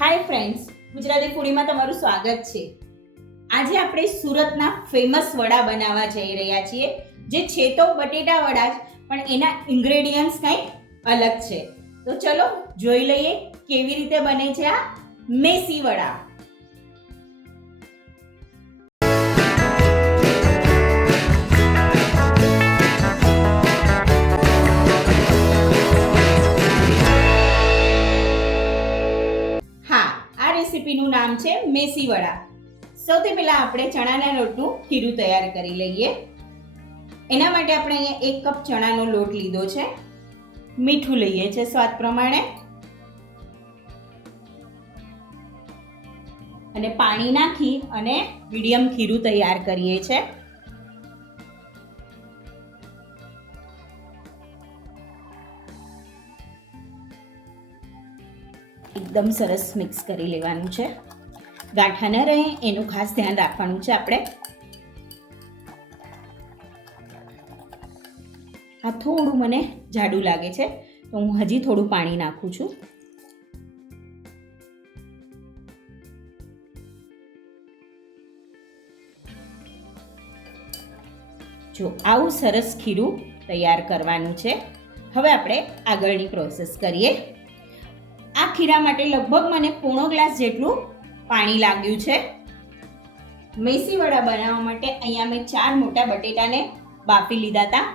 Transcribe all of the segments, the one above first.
Hi friends Gujarati ફૂડીમાં તમારું સ્વાગત છે. આજે આપણે સુરતના ફેમસ વડા બનાવવા જઈ રહ્યા છીએ, જે છે તો બટેટા વડા જ, પણ એના ઇન્ગ્રેડિયન્ટ્સ કંઈક અલગ છે. તો ચલો જોઈ લઈએ કેવી રીતે બને છે આ મેસી વડા. છે મેસી વડા સૌથી પહેલાં આપણે ચણાના લોટનું ખીરું તૈયાર કરી લઈએ. એના માટે આપણે અહીંયા એક કપ ચણાનો લોટ લીધો છે. મીઠું લઈએ છે સ્વાદ પ્રમાણે. અને પાણી નાખી અને મીડિયમ ખીરું તૈયાર કરીએ છે. એકદમ સરસ મિક્સ કરી લેવાનું છે. ગાંઠા ન રહે, એનું ખાસ ધ્યાન રાખવાનું છે આપણે. આ થોડું મને જાડું લાગે છે, તો હું હજી થોડું પાણી નાખું છું. જો આવું સરસ ખીરું તૈયાર કરવાનું છે, હવે આપણે આગળની પ્રોસેસ કરીએ. આ ખીરા માટે લગભગ મને પોણો ગ્લાસ જેટલું પાણી લાગ્યું છે. મેસી વડા બનાવવા માટે અહીંયા મેં ચાર મોટા બટેટાને બાફી લીધા હતા.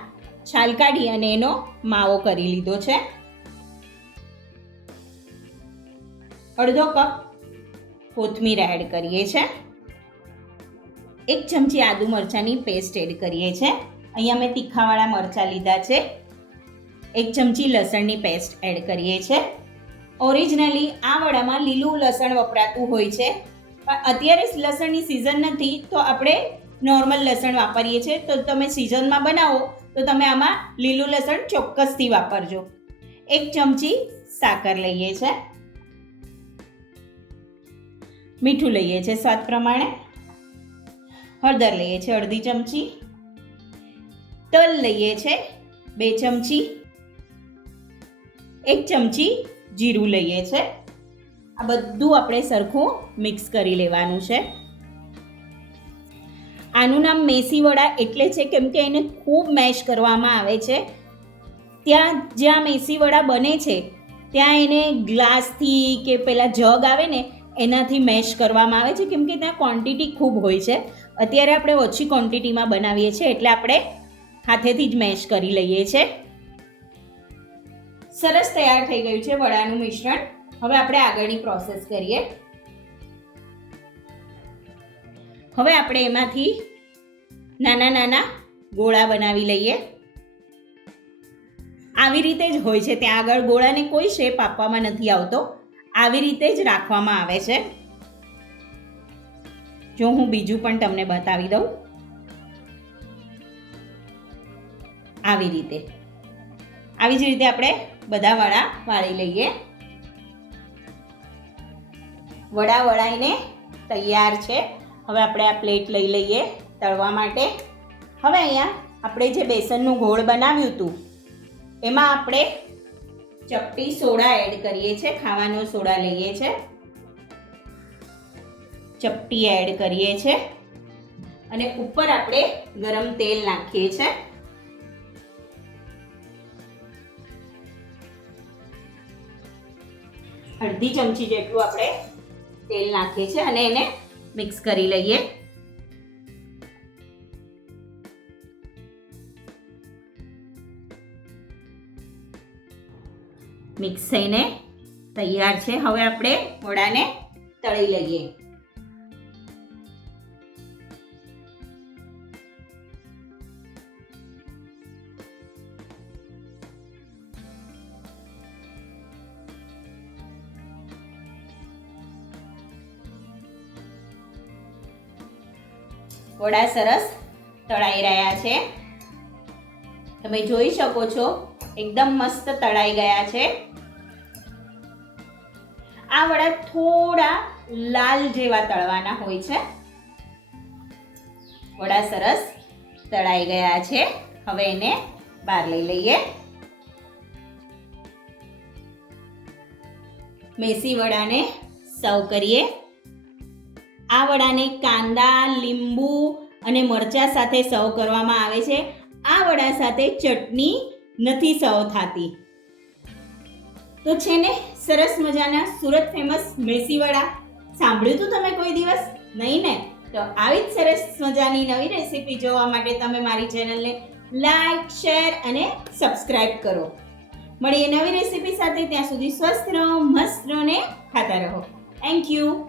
છાલ કાઢી અને એનો માવો કરી લીધો છે. અડધો કપ કોથમીર એડ કરીએ છે. એક ચમચી આદુ મરચાંની પેસ્ટ એડ કરીએ છે. અહીંયા મેં તીખાવાળા મરચાં લીધા છે. એક ચમચી લસણની પેસ્ટ એડ કરીએ છે. ઓરિજિનલી આ વડામાં લીલું લસણ વપરાતું હોય છે. પણ અત્યારે લસણની સિઝન નથી, તો આપણે નોર્મલ લસણ વાપરીએ છીએ. તો તમે સિઝનમાં બનાવો, તો તમે આમાં લીલું લસણ ચોક્કસથી વાપરજો. એક ચમચી સાકર લઈએ છે. મીઠું લઈએ છે સ્વાદ પ્રમાણે. હળદર લઈએ છે અડધી ચમચી. તલ લઈએ છે બે ચમચી. એક ચમચી જીરું લઈએ છે. આ બધું આપણે સરખું મિક્સ કરી લેવાનું છે. આનું નામ મેસી વડા એટલે છે કેમ કે એને ખૂબ મેશ કરવામાં આવે છે. ત્યાં જ્યાં મેસી વડા બને છે, ત્યાં એને ગ્લાસથી કે પેલા જગ આવે ને, એનાથી મેશ કરવામાં આવે છે કેમ કે ત્યાં ક્વોન્ટિટી ખૂબ હોય છે. અત્યારે આપણે ઓછી ક્વોન્ટિટીમાં બનાવીએ છીએ એટલે આપણે હાથેથી જ મેશ કરી લઈએ છીએ સરસ તૈયાર થઈ ગયું છે વડાનું મિશ્રણ. હવે આપણે આગળની પ્રોસેસ કરીએ. હવે આપણે એમાંથી નાના નાના ગોળા બનાવી લઈએ. આવી રીતે જ હોય છે. ત્યાં આગળ ગોળાને કોઈ શેપ આપવામાં નથી આવતો. આવી રીતે જ રાખવામાં આવે છે. જો હું બીજું પણ તમને બતાવી દઉં. આવી રીતે. આવી જ રીતે આપણે બધા વડા વાળી લઈએ. વડા વળાઈને તૈયાર છે. હવે આપણે આ પ્લેટ લઈ લઈએ તળવા માટે. હવે અહીંયા આપણે જે બેસનનું ગોળ બનાવ્યું હતું, એમાં આપણે ચપટી સોડા એડ કરીએ છીએ ખાવાનો સોડા લઈએ છીએ ચપટી એડ કરીએ છીએ અને ઉપર આપણે ગરમ તેલ નાખીએ છીએ અડધી ચમચી જેટલું આપણે તેલ નાખીએ છીએ અને એને મિક્સ કરી લઈએ. મિક્સ થઈને તૈયાર છે. હવે આપણે વડાને તળી લઈએ. વડા સરસ તળાઈ રહ્યા છે. તમે જોઈ શકો છો, એકદમ મસ્ત તળાઈ ગયા છે. આ વડા થોડા લાલ જેવા તળવાના હોય છે. વડા સરસ તળાઈ ગયા છે. હવે એને બહાર લઈ લઈએ. મેસી વડાને સર્વ કરીએ. આ વડાને કાંદા, લીંબુ અને મરચા સાથે સર્વ કરવામાં આવે છે. આ વડા સાથે ચટણી નથી સર્વ થતી. તો છે ને, સરસ મજાના સુરત ફેમસ મેસી વડા. સાંભળ્યું તું તમે કોઈ દિવસ? નહીં ને? તો આવી જ સરસ મજાની નવી રેસીપી જોવા માટે તમે મારી ચેનલને લાઈક, શેર અને સબસ્ક્રાઈબ કરો. મળીએ નવી રેસીપી સાથે. ત્યાં સુધી સ્વસ્થ રહો, મસ્ત રહો ને ખાતા રહો. Thank you